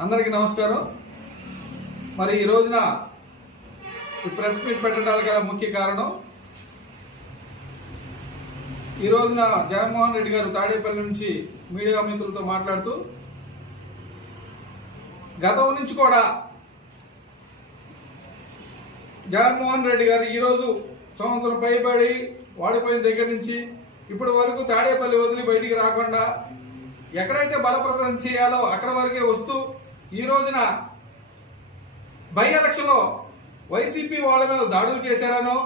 అందరికీ నమస్కారం. మరి ఈ రోజున ఈ ప్రెస్ మీట్ పెట్టడానికి గల ముఖ్య కారణం ఈ రోజున జగన్మోహన్ రెడ్డి గారు తాడేపల్లి నుంచి మీడియా మిత్రులతో మాట్లాడుతూ గతం నుంచి కూడా జగన్మోహన్ రెడ్డి గారు ఈరోజు సంవత్సరం పైబడి వాడిపోయిన దగ్గర నుంచి ఇప్పటి వరకు తాడేపల్లి వదిలి బయటికి రాకుండా ఎక్కడైతే బలప్రదర్శన చేయాలో అక్కడ వరకే వస్తూ ఈ రోజున బై ఎలక్షన్లో వైసీపీ వాళ్ళ మీద దాడులు చేశారనో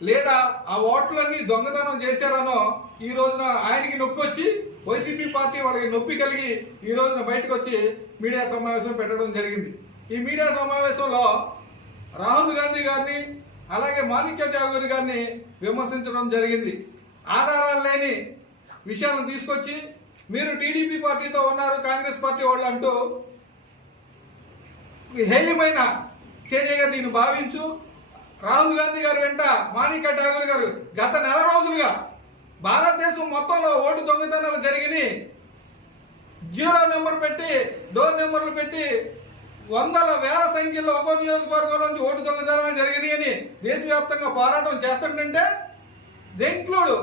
లేదా ఆ ఓట్లన్నీ దొంగతనం చేశారనో ఈ రోజున ఆయనకి నొప్పి వచ్చి వైసీపీ పార్టీ వాళ్ళకి నొప్పి కలిగి ఈ రోజున బయటకు వచ్చి మీడియా సమావేశం పెట్టడం జరిగింది. ఈ మీడియా సమావేశంలో రాహుల్ గాంధీ గారిని అలాగే మాణిక్య ఠాగూర్ గారిని విమర్శించడం జరిగింది. ఆధారాలు లేని విషయాలను తీసుకొచ్చి మీరు టీడీపీ పార్టీతో ఉన్నారు కాంగ్రెస్ పార్టీ వాళ్ళు అంటూ హేయమైన చర్యగా దీన్ని భావించు. రాహుల్ గాంధీ గారు వెంట మాణిక్య ఠాగూర్ గారు గత నెల రోజులుగా భారతదేశం మొత్తంలో ఓటు దొంగతనాలు జరిగినాయి జీరో నెంబర్ పెట్టి డోర్ నెంబర్లు పెట్టి వందల వేల సంఖ్యలో ఒక్కో నియోజకవర్గం నుంచి ఓటు దొంగతనాలు జరిగినాయని దేశవ్యాప్తంగా పోరాటం చేస్తుంటే ఇంక్లూడ్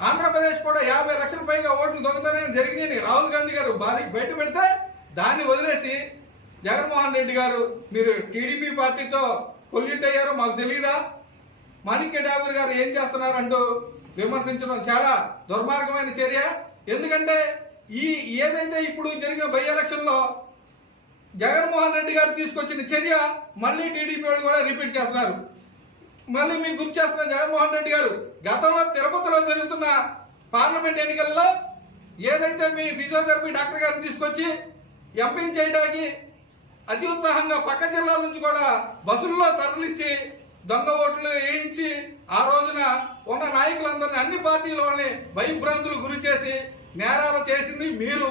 ఆంధ్రప్రదేశ్ కూడా యాభై లక్షల పైగా ఓట్లు దొంగతనం జరిగినాయని రాహుల్ గాంధీ గారు బయట పెడితే దాన్ని వదిలేసి జగన్మోహన్ రెడ్డి గారు మీరు టీడీపీ పార్టీతో కొల్లిట్ అయ్యారో మాకు తెలియదా మాణిక్య ఠాగూర్ గారు ఏం చేస్తున్నారంటూ విమర్శించడం చాలా దుర్మార్గమైన చర్య. ఎందుకంటే ఈ ఏదైతే ఇప్పుడు జరిగిన బై ఎలక్షన్లో జగన్మోహన్ రెడ్డి గారు తీసుకొచ్చిన చర్య మళ్ళీ టీడీపీ వాళ్ళు కూడా రిపీట్ చేస్తున్నారు. మళ్ళీ మీకు గుర్తు చేస్తున్న జగన్మోహన్ రెడ్డి గారు గతంలో తిరుపతిలో జరుగుతున్న పార్లమెంట్ ఎన్నికల్లో ఏదైతే మీ ఫిజియోథెరపీ డాక్టర్ గారిని తీసుకొచ్చి ఎంపీని చేయడానికి అతి ఉత్సాహంగా పక్క జిల్లాల నుంచి కూడా బస్సుల్లో తరలిచ్చి దొంగ ఓట్లు వేయించి ఆ రోజున ఉన్న నాయకులందరినీ అన్ని పార్టీలోని భయభ్రాంతులు గురి చేసి నేరాలు చేసింది మీరు.